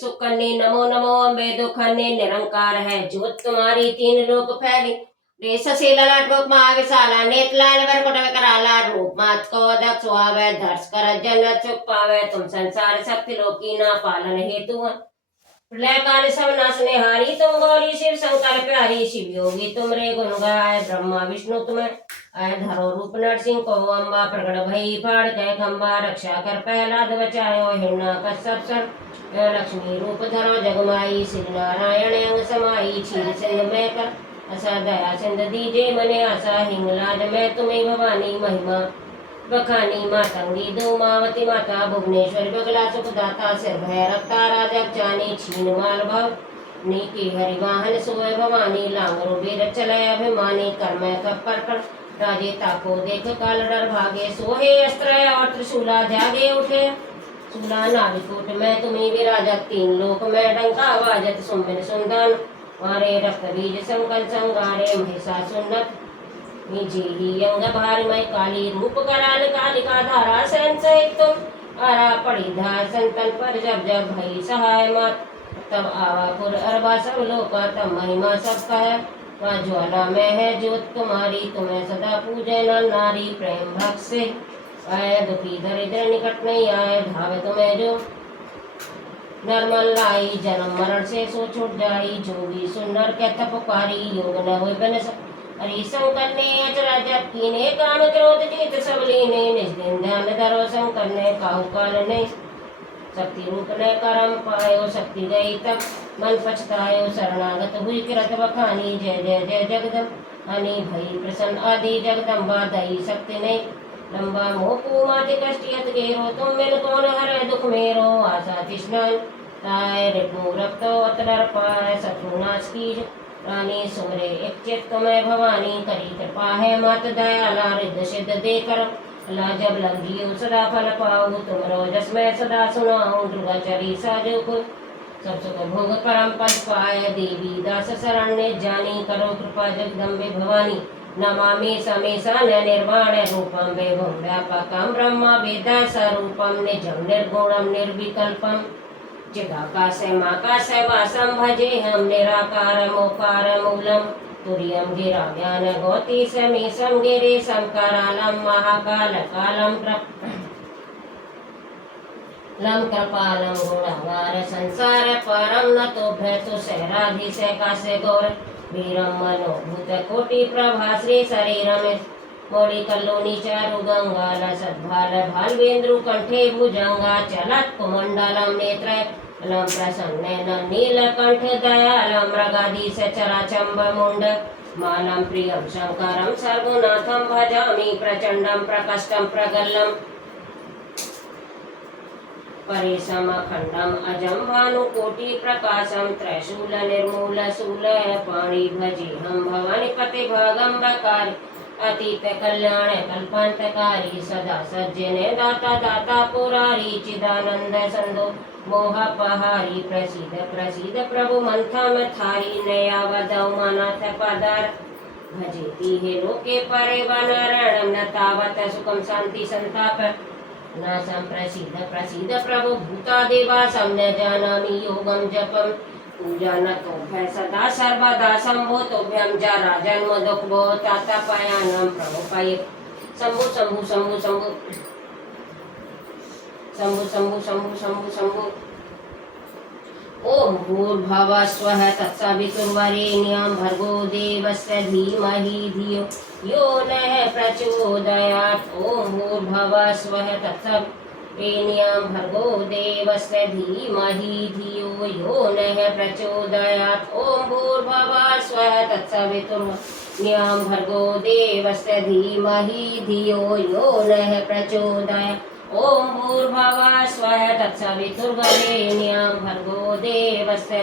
सुकन्ने नमो नमो अम्बे दुखन्ने निरंकार है ज्योत तुम्हारी तीन लोक फैली रेस से ललाट मुख महाविशाला नेत्र लाल वर कुटव कराला रूप मात को दक्ष सुहावे धर्ष कर जन सुख पावे तुम संसार शक्ति लोकी ना पालन हेतु प्रलय काल सब नाशने हारी तुम गौरी शिव शंकर प्यारी शिव योगी तुम रे गुण गाय ब्रह्मा विष्णु तुम्हें आय धरो रूप नरसिंह को अम्बा प्रगट भई फाड़ के खंबा रक्षा कर प्रहलाद बचायो हिरणा कश्यप सर लक्ष्मी रूप धरो जगमाई श्री नारायण अंग समाई क्षीर सिंधु में कर असा दया सिंध दीजे मने आशा हिंगलाज में तुम्हें भवानी महिमा बखानी मातंगी धूमावती माता भुवनेश्वरी बगला सुखदाता सिर भैरवता राजा चानी छीन माल भव नीति हरिवाहन सोय भवानी लांगरो वीर चलय अभिमानी कर्म कपर कर राजे ताको देख काल डर भागे सोहे अस्त्र और त्रिशूला जागे उठे शूला नाभिकूट में तुम्हें विराजत तीन लोक में डंका वाजत सुमिन सुंदन मारे रक्त बीज संकल संगारे महिषासुर निजी ही अंग भार मय काली रूप कराल कालिका धारा सैन सहित तुम आरा पड़ी धार संतन पर जब जब भई सहाय मत तब आवापुर अरबा सब लोक तब महिमा सब कह वह ज्वाला में है ज्योत तुम्हारी तुम्हें सदा पूजे नारी प्रेम भक्त से आय दुखी दरिद्र निकट नहीं आए धावे तुम्हें जो नरमल लाई जन्म मरण से सो छूट जाई जोगी सुंदर के पुकारी योग न हो बन हरि शंकर ने अचरा जप कीने काम क्रोध जीत सब लीने निज दिन ध्यान धरो शंकर ने काहू काल ने शक्ति रूप ने करम पायो शक्ति गई तब मन पछतायो शरणागत हुई किरत बखानी जय जय जय जगदम हनि भई प्रसन्न आदि जगदम्बा दई शक्ति ने लंबा मोह माति कष्टियत गेरो तुम मिल कौन हरे दुख मेरो आशा तिष्णन ताय रिपु रक्तो अतडर पाय शत्रु नाश कीज रानी सुमरे एक चित्त में भवानी करी कृपा है मात दयाला रिद्ध सिद्ध देकर ला जब लग जियो सदा फल पाऊँ तुम रोजस में सदा सुनाऊँ दुर्गा चरी साजो को सब सुख भोग परम पद पाए देवी दास शरण्य जानी करो कृपा जगदम्बे भवानी नमामि समेशा निर्वाण रूपम वेभम व्यापकम ब्रह्म वेद स्वरूपम निजम निर्गुणम निर्विकल्पम चिदाकाशमाकाश वासम भजे हम निराकार मोकार मूलम तुर्यम गिराम्यान गौती समीशम गिरीशम करालम महाकाल कालम लम कृपालम गुणवार संसार परम न तो भैतु सहराधिशैकाशे गौर वीरम मनोभूत कोटि प्रभा श्री शरीरम मोड़ी कल्लोनी चारु गंगाल सद्भाल भालवेन्द्रु कंठे भुजंगा चलत कुमंडलम नेत्र लम प्रसन्न नीलकंठ दयालम मृगाधीश चराचंब मुंड मालम प्रियम शंकरम सर्वनाथम भजामि प्रचंडम प्रकष्टम प्रगल्लम परेशम खंडम अजम भानुकोटि प्रकाशम त्रैशूल निर्मूल शूल पाणि भजे हम भवानी पति भागंबकारी अतीत कल्याण कल्पांतकारी सदा सज्जने दाता दाता पुरारी चिदानंद संदो मोहपहारी प्रसिद्ध प्रसिद्ध प्रभु मंथम थारी नया वदौ मनाथ पदार भजेती हे लोके परे वनारणम न तावत सुखम शांति संताप नासम प्रसिद्ध प्रसिद्ध प्रभु भूता देवा सम्य जानामि योगम जपम पूजा न तो भय सदा सर्वदा शंभो तोभ्यम जरा जन्म दुख भो तातापयानम प्रभुपये शंभु शंभु शंभु शंभु शंभु शंभु शंभु शंभु शंभु ओम भूर्भुवः स्वः तत्सवितुर्वरेण्यं भर्गो देवस्य धीमहि धियो यो नः प्रचोदयात् ओम भूर्भुवः स्वः तत्सवितुर्वरेण्यं भर्गो देवस्य धीमहि धियो यो नः प्रचोदयात् ओम भूर्भुवः स्वः तत्सवितुर्वरेण्यं भर्गो देवस्य धीमहि धियो यो नः प्रचोदयात् ओम भूर्भुवः स्वः तत्सवितुर्वरेण्यं भर्गो देवस्य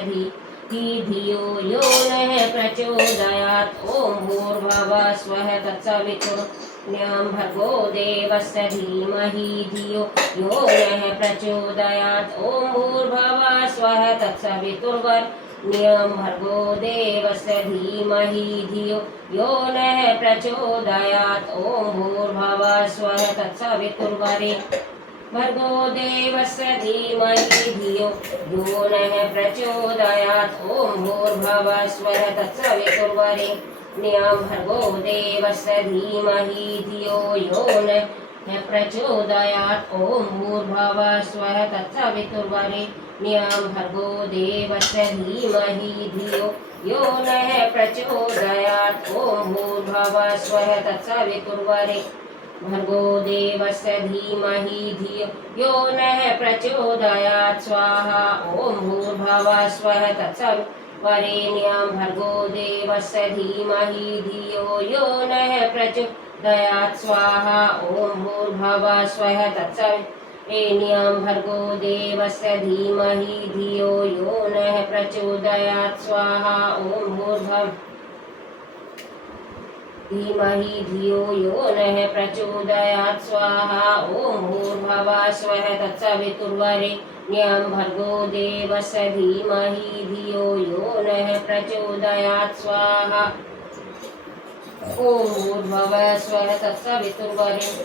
धियो यो नः प्रचोदयात् ओम भूर्भुवः स्वः तत्सवितुर्वरेण्यं भर्गो देवस्य धीमहि धियो यो नः प्रचोदयात् ओम भूर्भुवः स्वः तत्सवितुर्वरेण्यं भर्गो देवस्य धीमहि धियो यो नः प्रचोदयात् ओम भूर्भुवः स्वः तत्सवितुर्वरेण्यं भर्गो देवस्य धीमहि धियो यो नः प्रचोदयात् ॐ भूर्भुवः स्वः तत्सवितुर्वरेण्यं भर्गो देवस्य धीमहि धियो यो नः प्रचोदयात् ॐ भूर्भुवः स्वः तत्सवितुर्वरेण्यं भर्गो देवस्य धीमहि धियो यो नः प्रचोदयात् ॐ भूर्भुवः स्वः तत्सवितुर्वरेण्यं भर्गो देवस्य धीमहि धियो यो नः प्रचोदयात् स्वाहा ॐ भूर्भुवः स्वः तत्सवितुर्वरेण्यं भर्गो देवस्य धीमहि धियो यो नः प्रचोदयात् स्वाहा ॐ भूर्भुवः स्वः तत्सवितुर्वरेण्यं भर्गो देवस्य धीमहि धियो यो नः प्रचोदयात् स्वाहा ॐ भूर्भुवः धीमहि धियो यो नः प्रचोदयात् स्वाहा ॐ भूर्भुवः स्वः तत्सवितुर्वरेण्यं भर्गो देवस्य धीमहि धियो यो नः प्रचोदयात् स्वाहा ॐ भूर्भुवः स्वः तत्सवितुर्वरेण्यं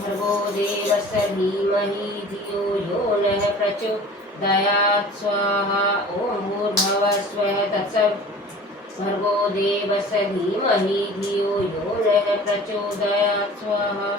भर्गो देवस्य धीमहि धियो यो नः प्रचोदयात् स्वाहा ॐ भूर्भुवः स्वः तत्सवितुर्वरेण्यं भर्गो देवस्य धीमहि धियो यो नः प्रचोदयात् स्वाहा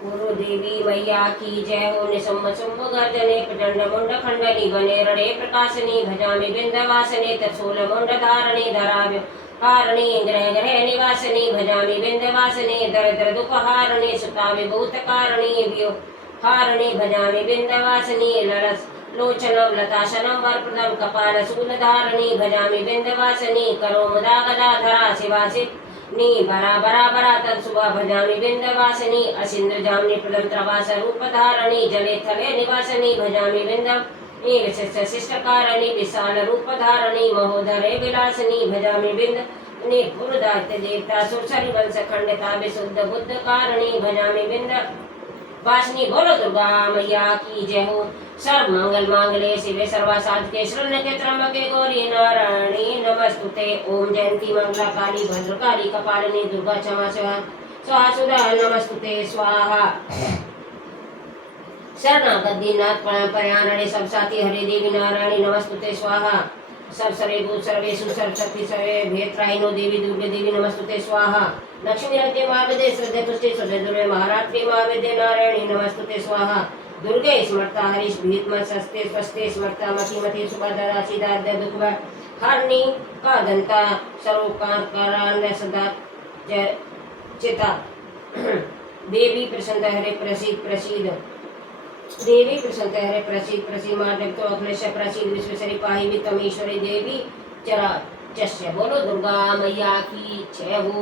गुरु देवी मैया की जय हो। निशुम्भ शुम्भ गर्जने प्रचंड मुंड खंडनी वने रणे प्रकाशनी भजामि बिंदवासने त्रिशूल मुंड धारणी धराव्य हारणी ग्रह ग्रह निवासिनी भजामि बिंदवासिनी दरिद्र दुख हारणी सुता विभूत कारणी व्यो हारणी भजामि बिंदवासिनी ललस लोचनम लताशनम वरप्रदम कपाल शूल धारणी भजामि बिंदवासिनी करो मुदा गदा धरा शिवासि नी बरा बरा बरा तत्सुभा भजामि बिंदवासिनी असिंद्र जामनि प्रदम त्रवास रूप धारणी जले थले निवासिनी भजामि बिंदवासिनी विशिष्ट शिष्टकारिणी विशाल रूप धारणी महोदरे विलासिनी भजामि बिंदवासिनी पुरुदात्य देवता सुरसरि वंश खंडिता विशुद्ध बुद्ध कारिणी भजामि बिंदवासिनी। बोलो दुर्गा मैया की जय हो। सर्व मंगल मांगल्ये शिवे सर्वासाधके शरण्ये त्र्यंबके गौरी नारायणी नमस्तुते। ओम जयंती मंगला काली भद्रकाली कपालिनी दुर्गा क्षमा स्वाहा सुधा नमस्तुते स्वाहा। शरणागत दीननाथ प्रयाणणे सब साथी हरे देवी नारायणी नमस्तुते स्वाहा। सब सर्वे भूत सर्वेषु सर्वशक्ति सर्वे भेत्राहिनो देवी दुर्गे देवी नमस्तुते स्वाहा। लक्ष्मी रते महाविद्ये श्रद्धे तुष्टि श्रद्धे दुर्गे महारात्रि महाविद्ये नारायणी नमस्तुते स्वाहा। दुर्गे स्मर्ता हरीश भीतम सस्ते स्वस्ते स्मर्ता मति मति सुभद्रा सिद्धार्थ दुख हरणी का दंता सर्वकार करान सदा चिता देवी प्रसन्न हरे प्रसिद्ध प्रसिद्ध देवी प्रसन्न हरे प्रसिद्ध प्रसिद्ध मार्गतो अखिलेश प्रसिद्ध विश्वेश्वरी पाहि वितमेश्वरी देवी चरा चस्य। बोलो दुर्गा मैया की जय हो।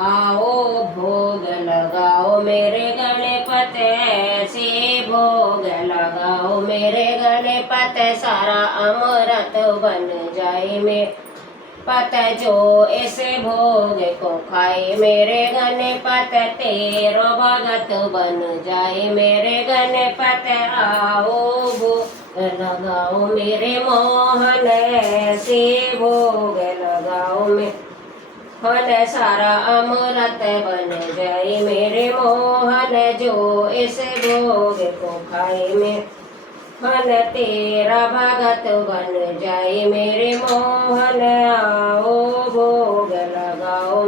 आओ भोग लगाओ मेरे गणपत ऐसे भोग लगाओ मेरे गणपत सारा अमृत बन जाए में पत जो इस भोग को खाए मेरे गणपत तेरो भगत बन जाए मेरे गणपत। आओ भोग लगाओ मेरे मोहन ऐसे भोग लगाओ में फल सारा अमृत बन जाए मेरे मोहन जो इस भोग को खाए में फल तेरा भगत बन जाए मेरे मोहन। आओ भोग लगाओ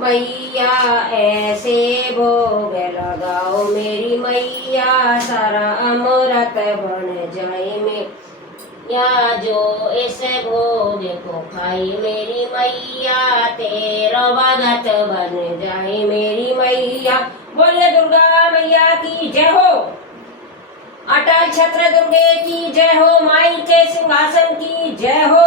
मैया ऐसे भोग लगाओ मेरी मैया सारा अमृत बन जाए में या जो इस भोग को खाई मेरी मैया तेरा भगत बन जाए मेरी मैया। बोलिए दुर्गा मैया की जय हो। अटल छत्र दुर्गे की जय हो। माई के सिंहासन की जय हो।